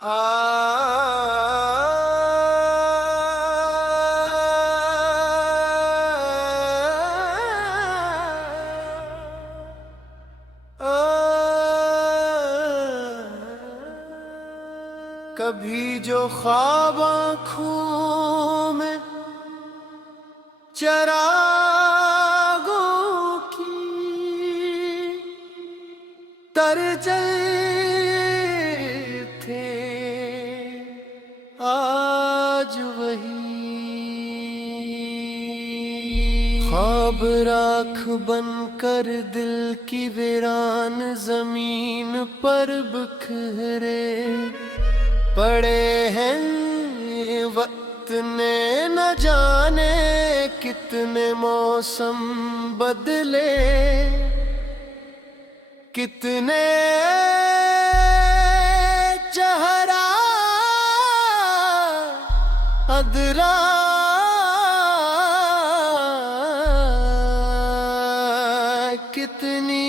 आ कभी जो ख्वाब आँखों में चरागों की तर थे, आज वही ख्वाब राख बनकर दिल की वीरान जमीन पर बिखरे पड़े हैं। वक्त ने न जाने कितने मौसम बदले, कितने चेहरा अदरा कितनी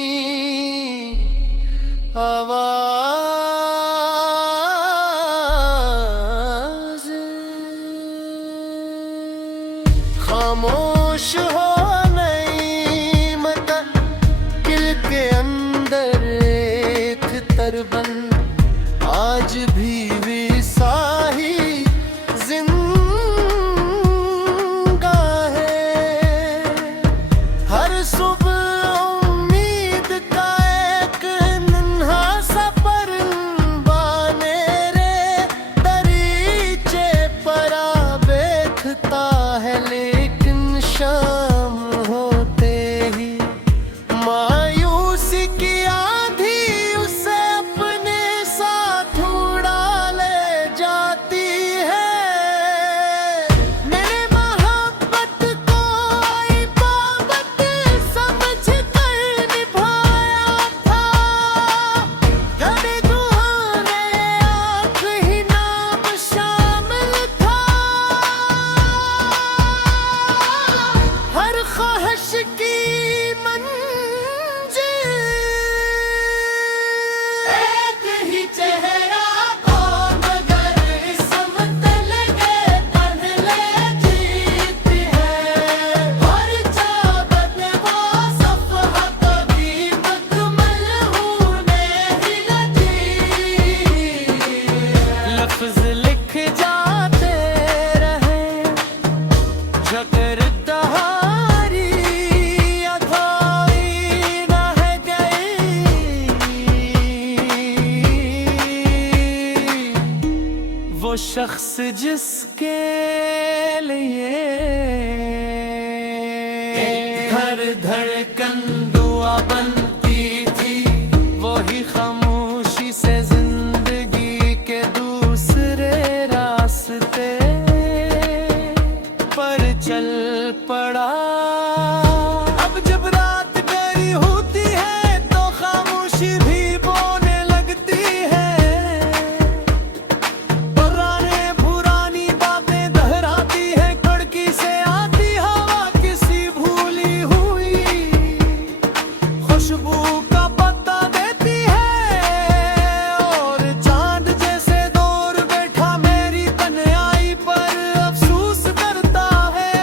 खामोश हो नहीं मत किल के अंदर एक तरबन आज भी साही जिंदा है। हर सुबह उम्मीद का एक नन्हा सा परवाने रे दरीचे परा देखता है, लेकिन शाम होते ही मायूसी की आंधी उसे अपने साथ उड़ा ले जाती है। मेरे मोहब्बत को इबादत समझ कर निभाया था, घड़ी दुहाने आँख ही नाम शामिल था। हर ख्वाहिश की मंजिल एक ही चेहरा को, मगर इस समतल के बदले जीती है। और चाहत वो सफ़हा कभी मुकम्मल होने ही न दी। लफ्ज़ लिख जाते रहे झकर दहारी अधूरी रह गई। वो शख्स जिसके लिए हर धड़कन दुआ बनती थी, वही खामोशी से जिंदगी के दूसरे रास्ते पर चल पड़ा। अब जब रात गहरी होती है तो खामोशी भी बोलने लगती है। पुरानी बातें दोहराती है, खिड़की से आती हवा किसी भूली हुई खुशबू का पता देती है। और चांद जैसे दूर बैठा मेरी तन्हाई पर अफसोस करता है।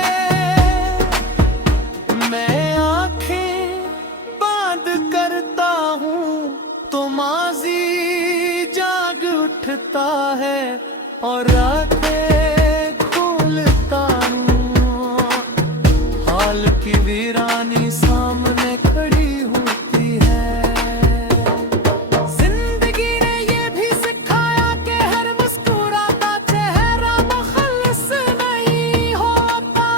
मैं आंखें बंद करता हूँ तो माजी जाग उठता है, और रातें खोलता हूँ हाल की वीरानी सामने खड़ी होती है। जिंदगी ने ये भी सिखाया कि हर मुस्कुराता चेहरा मुखलिस नहीं होता।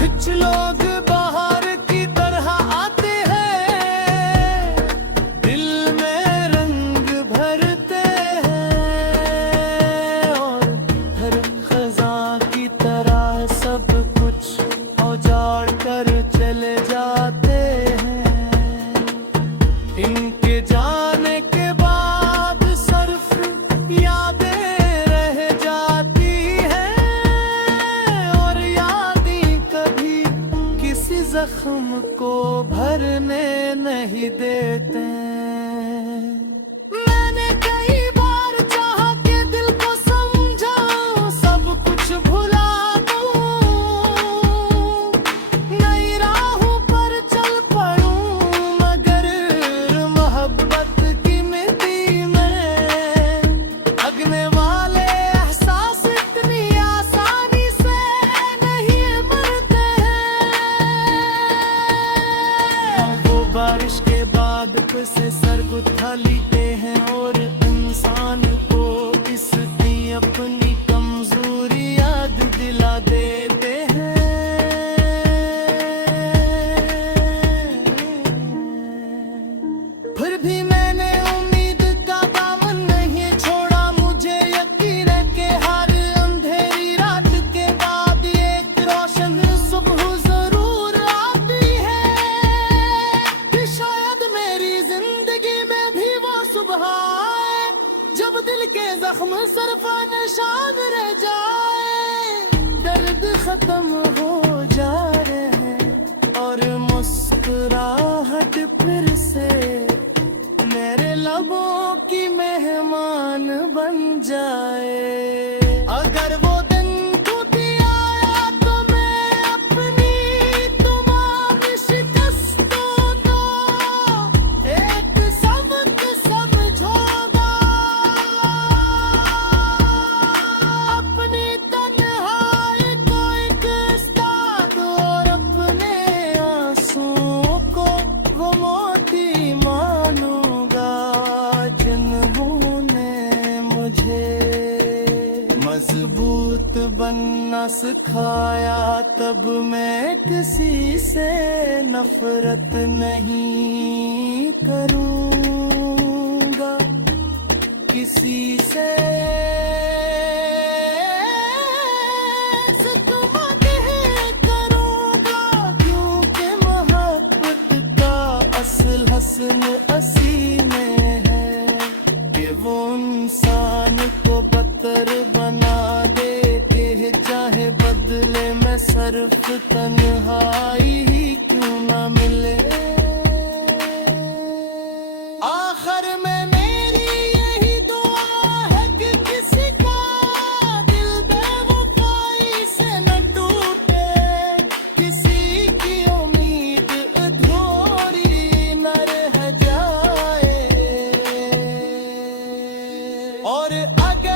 कुछ लोग बाहर की तरह आते हैं, दिल में रंग भरते हैं, और दिल के जख्म सरफा निशान रह जाए, दर्द खत्म हो जाए और मुस्कुराहट फिर से मेरे लबों की मेहमान बन जाए। अगर वो दिन तू भी आया तो मैं अपनी तमाम शिकस्तों को एक सबक समझूंगा। अपनी तन्हाई को एक उस्ताद और अपने आंसुओं को वो मोती मानूंगा, जिन्होंने मुझे मजबूत बनना सिखाया। तब मैं किसी से नफरत नहीं करूंगा, किसी से सितम नहीं करूंगा, क्योंकि मोहब्बत का असल हस्न असी में है कि वो इंसान को बदतर बना दे, चाहे बदले में सिर्फ तन्हाई ही क्यों ना मिले। आखिर में मेरी यही दुआ है कि किसी का दिल बेवफाई से न टूटे, किसी की उम्मीद अधूरी न रह जाए। और अगर